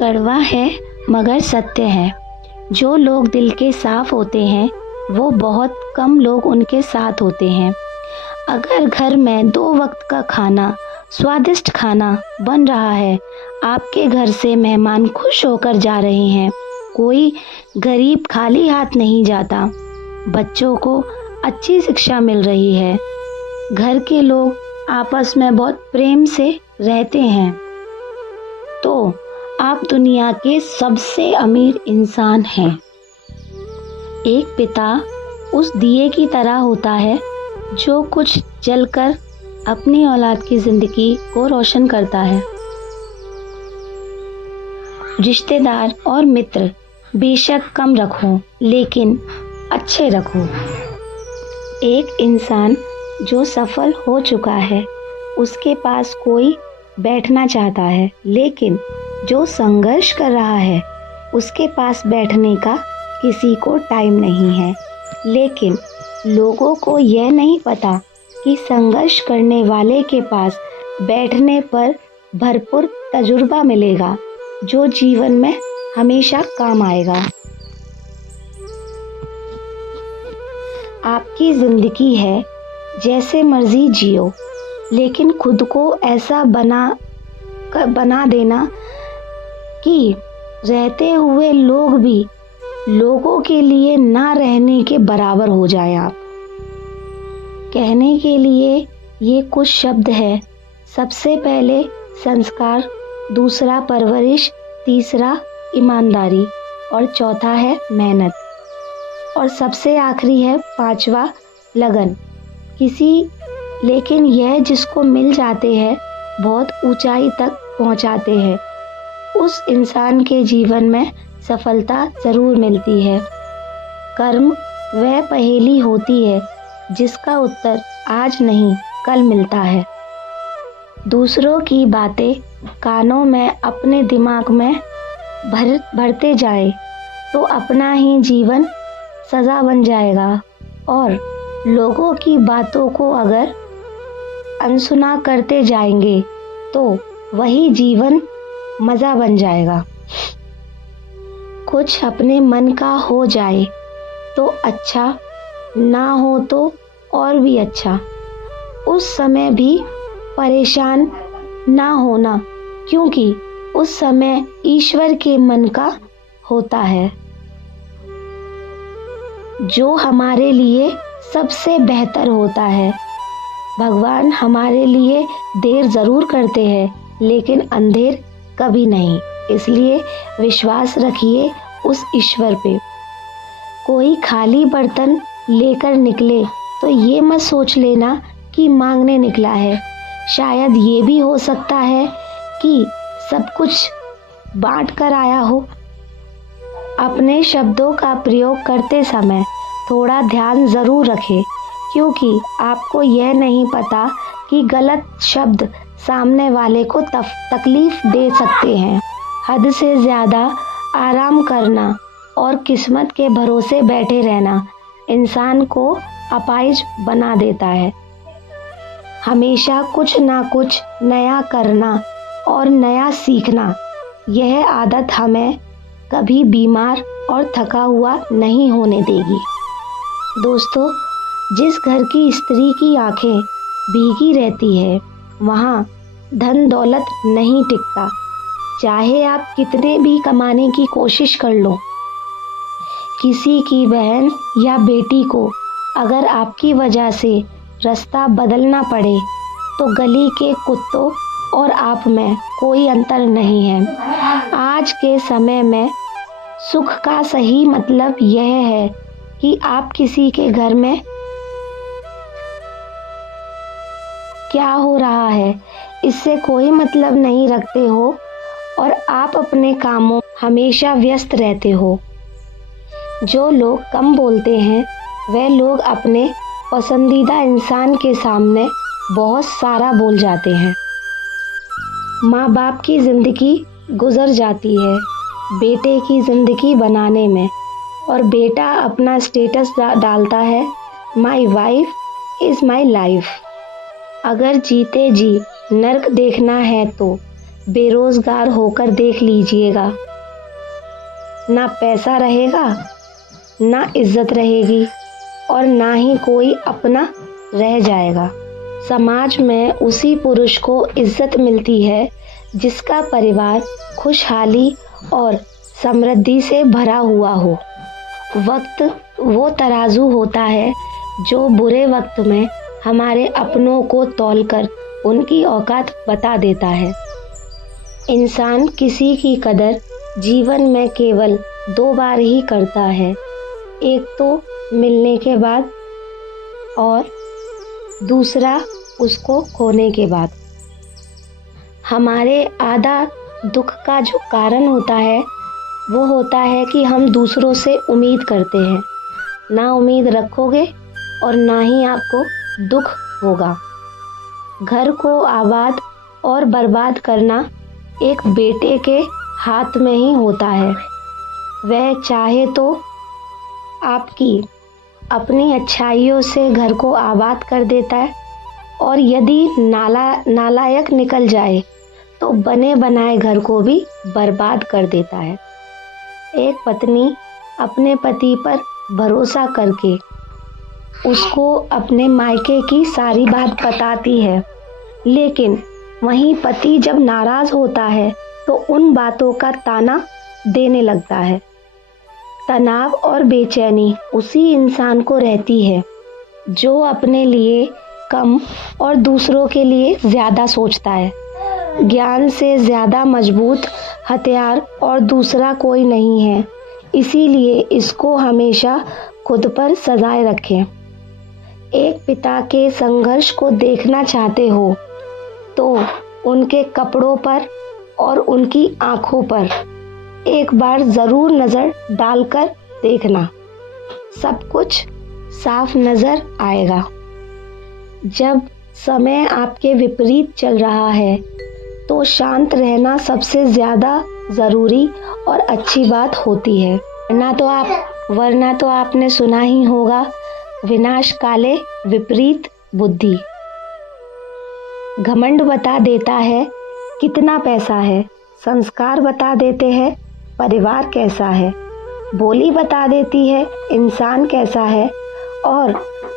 कड़वा है मगर सत्य है। जो लोग दिल के साफ होते हैं वो बहुत कम लोग उनके साथ होते हैं। अगर घर में 2 वक्त का खाना, स्वादिष्ट खाना बन रहा है, आपके घर से मेहमान खुश होकर जा रहे हैं, कोई गरीब खाली हाथ नहीं जाता, बच्चों को अच्छी शिक्षा मिल रही है, घर के लोग आपस में बहुत प्रेम से रहते हैं, तो आप दुनिया के सबसे अमीर इंसान हैं। एक पिता उस दिए की तरह होता है जो कुछ जलकर अपनी औलाद की जिंदगी को रोशन करता है। रिश्तेदार और मित्र बेशक कम रखो, लेकिन अच्छे रखो। एक इंसान जो सफल हो चुका है, उसके पास कोई बैठना चाहता है, लेकिन जो संघर्ष कर रहा है उसके पास बैठने का किसी को टाइम नहीं है। लेकिन लोगों को यह नहीं पता कि संघर्ष करने वाले के पास बैठने पर भरपूर तजुर्बा मिलेगा, जो जीवन में हमेशा काम आएगा। आपकी जिंदगी है, जैसे मर्जी जियो, लेकिन खुद को ऐसा बना देना कि रहते हुए लोग भी लोगों के लिए ना रहने के बराबर हो जाए। आप कहने के लिए ये कुछ शब्द है। सबसे पहले संस्कार, दूसरा परवरिश, तीसरा ईमानदारी और चौथा है मेहनत और सबसे आखिरी है 5वां लगन। लेकिन यह जिसको मिल जाते हैं बहुत ऊंचाई तक पहुंचाते हैं। उस इंसान के जीवन में सफलता जरूर मिलती है। कर्म वह पहेली होती है जिसका उत्तर आज नहीं कल मिलता है। दूसरों की बातें कानों में अपने दिमाग में भरते जाए तो अपना ही जीवन सजा बन जाएगा, और लोगों की बातों को अगर अनसुना करते जाएंगे तो वही जीवन मज़ा बन जाएगा। कुछ अपने मन का हो जाए तो अच्छा, ना हो तो और भी अच्छा। उस समय भी परेशान ना होना, क्योंकि उस समय ईश्वर के मन का होता है। जो हमारे लिए सबसे बेहतर होता है। भगवान हमारे लिए देर ज़रूर करते हैं, लेकिन अंधेर कभी नहीं। इसलिए विश्वास रखिए उस ईश्वर पे। कोई खाली बर्तन लेकर निकले तो ये मत सोच लेना कि मांगने निकला है। शायद ये भी हो सकता है कि सब कुछ बांट कर आया हो। अपने शब्दों का प्रयोग करते समय थोड़ा ध्यान ज़रूर रखें, क्योंकि आपको यह नहीं पता कि गलत शब्द सामने वाले को तकलीफ दे सकते हैं। हद से ज़्यादा आराम करना और किस्मत के भरोसे बैठे रहना इंसान को अपाहिज बना देता है। हमेशा कुछ ना कुछ नया करना और नया सीखना, यह आदत हमें कभी बीमार और थका हुआ नहीं होने देगी। दोस्तों, जिस घर की स्त्री की आंखें भीगी रहती है, वहाँ धन दौलत नहीं टिकता। चाहे आप कितने भी कमाने की कोशिश कर लो, किसी की बहन या बेटी को अगर आपकी वजह से रास्ता बदलना पड़े तो गली के कुत्तों और आप में कोई अंतर नहीं है। आज के समय में सुख का सही मतलब यह है कि आप किसी के घर में क्या हो रहा है इससे कोई मतलब नहीं रखते हो और आप अपने कामों हमेशा व्यस्त रहते हो। जो लोग कम बोलते हैं वह लोग अपने पसंदीदा इंसान के सामने बहुत सारा बोल जाते हैं। माँ बाप की ज़िंदगी गुजर जाती है बेटे की ज़िंदगी बनाने में, और बेटा अपना स्टेटस डालता है, my wife is my life. अगर जीते जी नर्क देखना है तो बेरोजगार होकर देख लीजिएगा, ना पैसा रहेगा, ना इज्जत रहेगी और ना ही कोई अपना रह जाएगा। समाज में उसी पुरुष को इज्जत मिलती है जिसका परिवार खुशहाली और समृद्धि से भरा हुआ हो। वक्त वो तराजू होता है जो बुरे वक्त में हमारे अपनों को तौलकर उनकी औकात बता देता है। इंसान किसी की कदर जीवन में केवल 2 बार ही करता है, एक तो मिलने के बाद और दूसरा उसको खोने के बाद। हमारे आधा दुख का जो कारण होता है वो होता है कि हम दूसरों से उम्मीद करते हैं। ना उम्मीद रखोगे और ना ही आपको दुख होगा। घर को आबाद और बर्बाद करना एक बेटे के हाथ में ही होता है। वह चाहे तो आपकी अपनी अच्छाइयों से घर को आबाद कर देता है और यदि नालायक निकल जाए तो बने बनाए घर को भी बर्बाद कर देता है। एक पत्नी अपने पति पर भरोसा करके उसको अपने मायके की सारी बात बताती है, लेकिन वहीं पति जब नाराज होता है तो उन बातों का ताना देने लगता है। तनाव और बेचैनी उसी इंसान को रहती है जो अपने लिए कम और दूसरों के लिए ज़्यादा सोचता है। ज्ञान से ज़्यादा मजबूत हथियार और दूसरा कोई नहीं है, इसीलिए इसको हमेशा खुद पर सजाए रखें। एक पिता के संघर्ष को देखना चाहते हो तो उनके कपड़ों पर और उनकी आंखों पर एक बार ज़रूर नज़र डालकर देखना, सब कुछ साफ नज़र आएगा। जब समय आपके विपरीत चल रहा है तो शांत रहना सबसे ज़्यादा ज़रूरी और अच्छी बात होती है। वरना तो आपने सुना ही होगा, विनाश काले विपरीत बुद्धि। घमंड बता देता है कितना पैसा है, संस्कार बता देते हैं परिवार कैसा है, बोली बता देती है इंसान कैसा है और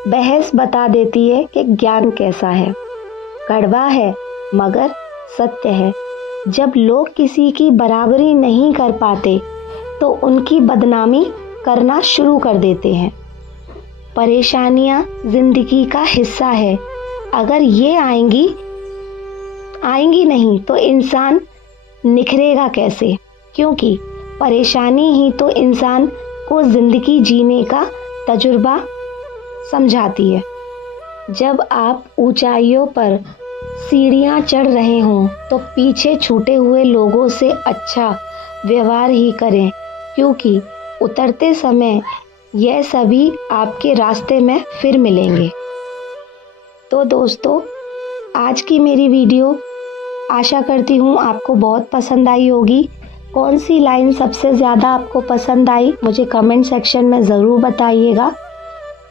बहस बता देती है कि ज्ञान कैसा है। कड़वा है मगर सत्य है। जब लोग किसी की बराबरी नहीं कर पाते तो उनकी बदनामी करना शुरू कर देते हैं। परेशानियां जिंदगी का हिस्सा है, अगर ये आएंगी नहीं तो इंसान निखरेगा कैसे, क्योंकि परेशानी ही तो इंसान को जिंदगी जीने का तजुर्बा समझाती है। जब आप ऊंचाइयों पर सीढ़ियां चढ़ रहे हों तो पीछे छूटे हुए लोगों से अच्छा व्यवहार ही करें, क्योंकि उतरते समय यह सभी आपके रास्ते में फिर मिलेंगे। तो दोस्तों, आज की मेरी वीडियो आशा करती हूँ आपको बहुत पसंद आई होगी। कौन सी लाइन सबसे ज़्यादा आपको पसंद आई मुझे कमेंट सेक्शन में ज़रूर बताइएगा।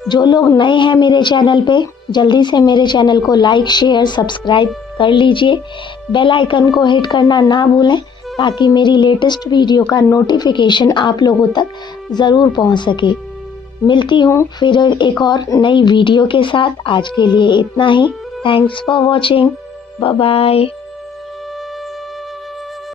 जो लोग नए हैं मेरे चैनल पे, जल्दी से मेरे चैनल को लाइक शेयर सब्सक्राइब कर लीजिए। बेल आइकन को हिट करना ना भूलें ताकि मेरी लेटेस्ट वीडियो का नोटिफिकेशन आप लोगों तक ज़रूर पहुंच सके। मिलती हूँ फिर एक और नई वीडियो के साथ। आज के लिए इतना ही। Thanks for watching. Bye bye.